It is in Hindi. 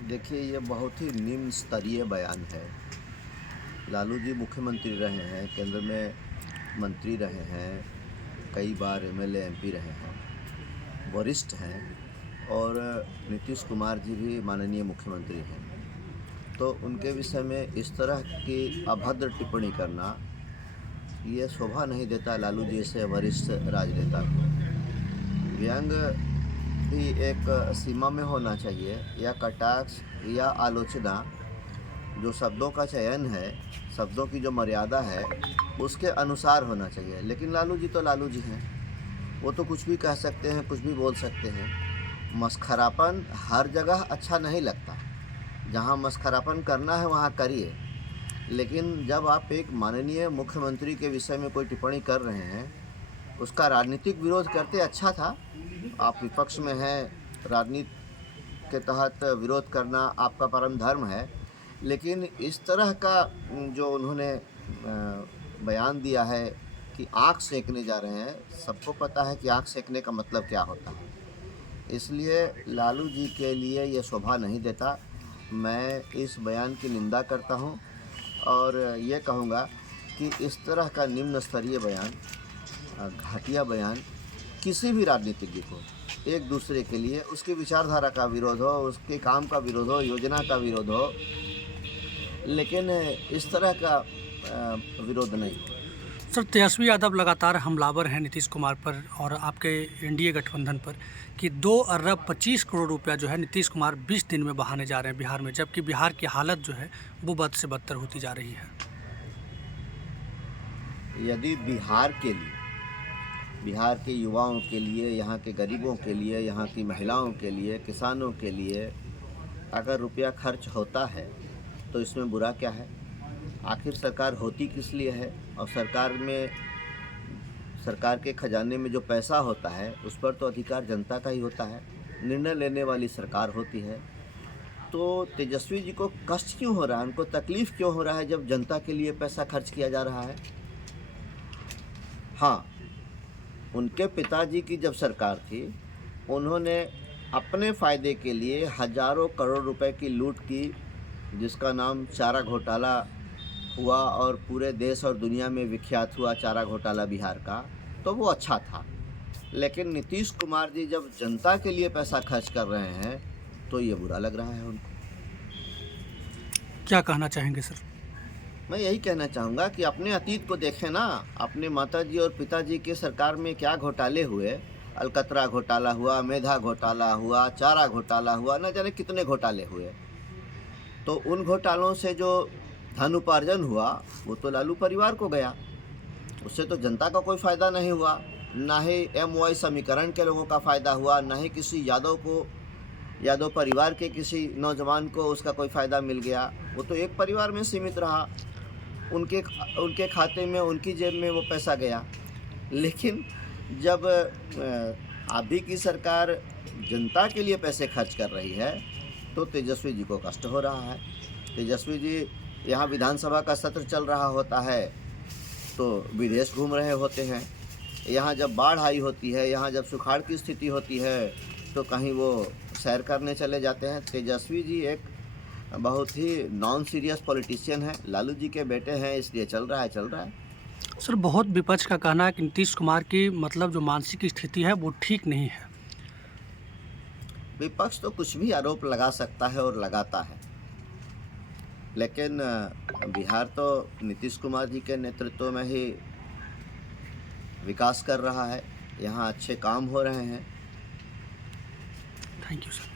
देखिए, ये बहुत ही निम्न स्तरीय बयान है। लालू जी मुख्यमंत्री रहे हैं, केंद्र में मंत्री रहे हैं, कई बार एमएलए एमपी रहे हैं, वरिष्ठ हैं और नीतीश कुमार जी भी माननीय मुख्यमंत्री हैं। तो उनके विषय में इस तरह की अभद्र टिप्पणी करना ये शोभा नहीं देता लालू जी जैसे वरिष्ठ राजनेता को। व्यंग भी एक सीमा में होना चाहिए, या कटाक्ष या आलोचना, जो शब्दों का चयन है, शब्दों की जो मर्यादा है उसके अनुसार होना चाहिए। लेकिन लालू जी तो लालू जी हैं, वो तो कुछ भी कह सकते हैं, कुछ भी बोल सकते हैं। मस्खरापन हर जगह अच्छा नहीं लगता, जहाँ मस्खरापन करना है वहाँ करिए, लेकिन जब आप एक माननीय मुख्यमंत्री के विषय में कोई टिप्पणी कर रहे हैं, उसका राजनीतिक विरोध करते अच्छा था। आप विपक्ष में हैं, राजनीति के तहत विरोध करना आपका परम धर्म है, लेकिन इस तरह का जो उन्होंने बयान दिया है कि आँख सेंकने जा रहे हैं, सबको पता है कि आँख सेंकने का मतलब क्या होता है। इसलिए लालू जी के लिए ये शोभा नहीं देता। मैं इस बयान की निंदा करता हूँ और ये कहूँगा कि इस तरह का निम्न स्तरीय बयान, घटिया बयान किसी भी राजनीतिज्ञ को एक दूसरे के लिए उसकी विचारधारा का विरोध हो, उसके काम का विरोध हो, योजना का विरोध हो, लेकिन इस तरह का विरोध नहीं हो। सर, तेजस्वी यादव लगातार हमलावर हैं नीतीश कुमार पर और आपके एनडीए गठबंधन पर कि 2 अरब 25 करोड़ रुपया जो है नीतीश कुमार 20 दिन में बहाने जा रहे हैं बिहार में, जबकि बिहार की हालत जो है वो बद से बदतर होती जा रही है। यदि बिहार के लिए, बिहार के युवाओं के लिए, यहाँ के गरीबों के लिए, यहाँ की महिलाओं के लिए, किसानों के लिए अगर रुपया खर्च होता है तो इसमें बुरा क्या है? आखिर सरकार होती किस लिए है? और सरकार के खजाने में जो पैसा होता है उस पर तो अधिकार जनता का ही होता है, निर्णय लेने वाली सरकार होती है। तो तेजस्वी जी को कष्ट क्यों हो रहा है, उनको तकलीफ़ क्यों हो रहा है जब जनता के लिए पैसा खर्च किया जा रहा है? हाँ, उनके पिताजी की जब सरकार थी, उन्होंने अपने फ़ायदे के लिए हज़ारों करोड़ रुपए की लूट की, जिसका नाम चारा घोटाला हुआ और पूरे देश और दुनिया में विख्यात हुआ चारा घोटाला बिहार का। तो वो अच्छा था। लेकिन नीतीश कुमार जी जब जनता के लिए पैसा खर्च कर रहे हैं तो ये बुरा लग रहा है उनको। क्या कहना चाहेंगे सर? मैं यही कहना चाहूँगा कि अपने अतीत को देखें ना, अपने माताजी और पिताजी के सरकार में क्या घोटाले हुए। अलकतरा घोटाला हुआ, मेधा घोटाला हुआ, चारा घोटाला हुआ, न जाने कितने घोटाले हुए। तो उन घोटालों से जो धन उपार्जन हुआ वो तो लालू परिवार को गया, उससे तो जनता का कोई फ़ायदा नहीं हुआ। ना ही एमवाई समीकरण के लोगों का फ़ायदा हुआ, ना ही किसी यादव परिवार के किसी नौजवान को उसका कोई फ़ायदा मिल गया। वो तो एक परिवार में सीमित रहा, उनके खाते में, उनकी जेब में वो पैसा गया। लेकिन जब अभी की सरकार जनता के लिए पैसे खर्च कर रही है तो तेजस्वी जी को कष्ट हो रहा है। तेजस्वी जी यहाँ विधानसभा का सत्र चल रहा होता है तो विदेश घूम रहे होते हैं। यहाँ जब बाढ़ आई होती है, यहाँ जब सुखाड़ की स्थिति होती है तो कहीं वो सैर करने चले जाते हैं। तेजस्वी जी एक बहुत ही नॉन सीरियस पॉलिटिशियन है, लालू जी के बेटे हैं, इसलिए चल रहा है। सर, बहुत विपक्ष का कहना है कि नीतीश कुमार की मतलब जो मानसिक स्थिति है वो ठीक नहीं है। विपक्ष तो कुछ भी आरोप लगा सकता है और लगाता है, लेकिन बिहार तो नीतीश कुमार जी के नेतृत्व में ही विकास कर रहा है, यहाँ अच्छे काम हो रहे हैं। Thank you sir.